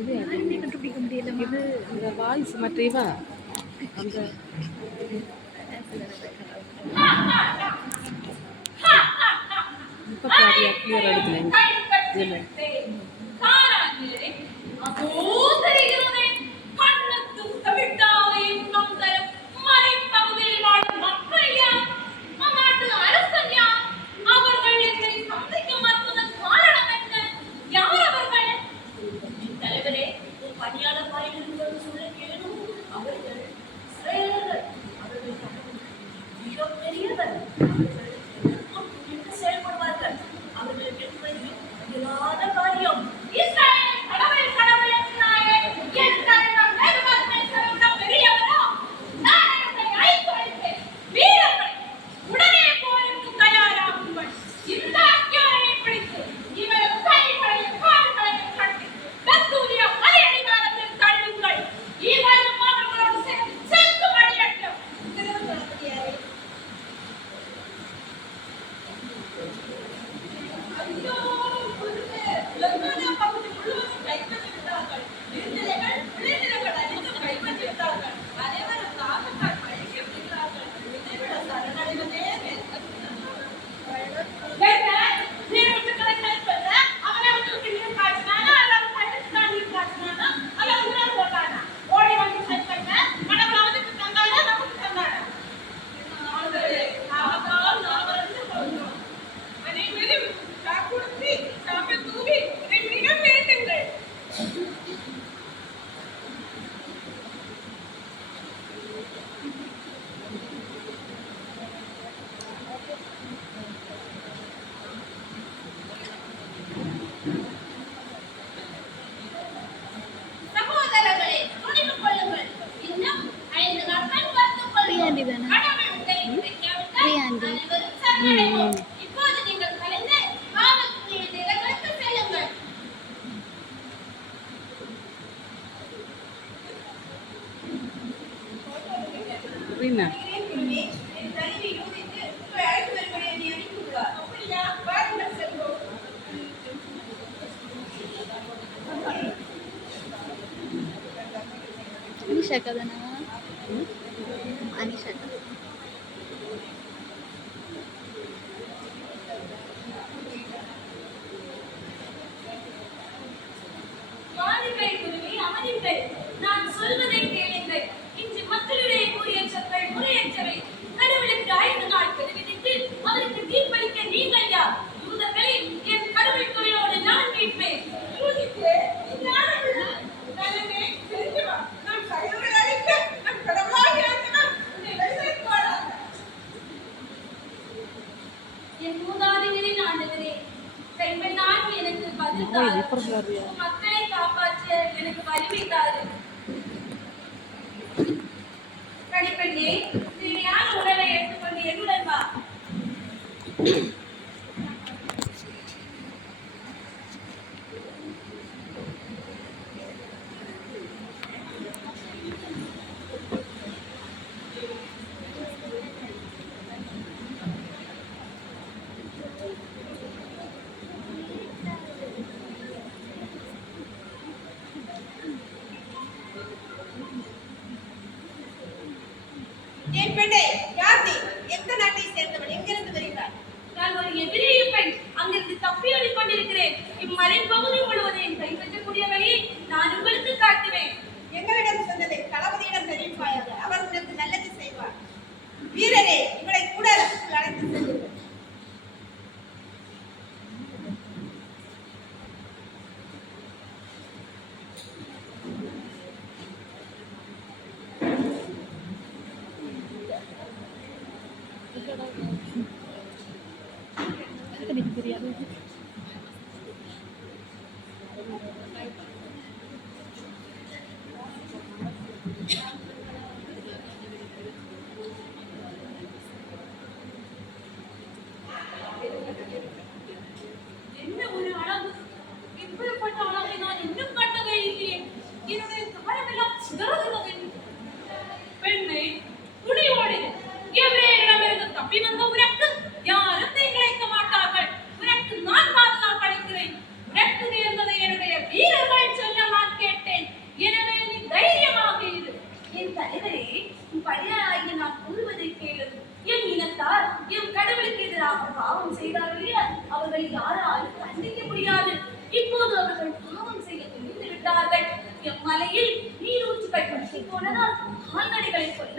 இது எதுவுமே கண்டுபிடிக்க முடியல. இது இந்த வாய்ஸ் மற்றவா அந்த இப்போ பாரியா கிளியர் எடுக்கல இதில் Rina. Anisha kada na? Anisha. நான் சொல்வதை கேளுங்கள். இன்று மக்களுடைய கூறியச்சொற்கள் முறையற்றவை. கடவுளுக்கு 5 நாட்கள் விதித்து அவருக்கு தீர்ப்பளிக்க நீங்கள் யார்? யூதர்களை என் கடவுள் துணையோடு நான் மீட்பேன். யூதிக்கு என் மூதாதையரின் ஆண்டவரே, கைப்பெண்ணாகி எனக்கு பதில் தாரும். மக்களை காப்பாற்ற எனக்கு வலிமை தாரும். கடிப்பெண்ணே, தீமையான உணவை எடுத்துக்கொண்டு என்னுடன் வா. என் பெண்ணே, யார் நீ? எந்த நாட்டை சேர்ந்தவன்? எங்கிருந்து வருகிறாய்? நான் ஒரு எதிரிய பெண். அங்கிருந்து தப்பியோடி கொண்டிருக்கிறேன். இம்மலை பகுதி முழுவதையும் கைப்பற்றக்கூடிய வழியை நான் உங்களுக்கு காட்டுவேன். எங்களிடம் சொன்னதை தளபதியிடம் தெரிவிப்பாயாக. அவர் உனக்கு நல்லது செய்வார். வீரரே, இவளை கூட அழைத்து செல்லுங்கள். என்ன ஒரு அழகு! இப்படிப்பட்ட அழகை நான் இன்னும் கண்டதே இல்லையே. அவர்களை யாராலும் கண்டிக்க முடியாது. இப்போது அவர்கள் பாவம் செய்ய துணிந்து விட்டார்கள். எம்மலையில் நீரூற்றுகள் பற்றி போனதால் கால்நடைகளை கொல்ல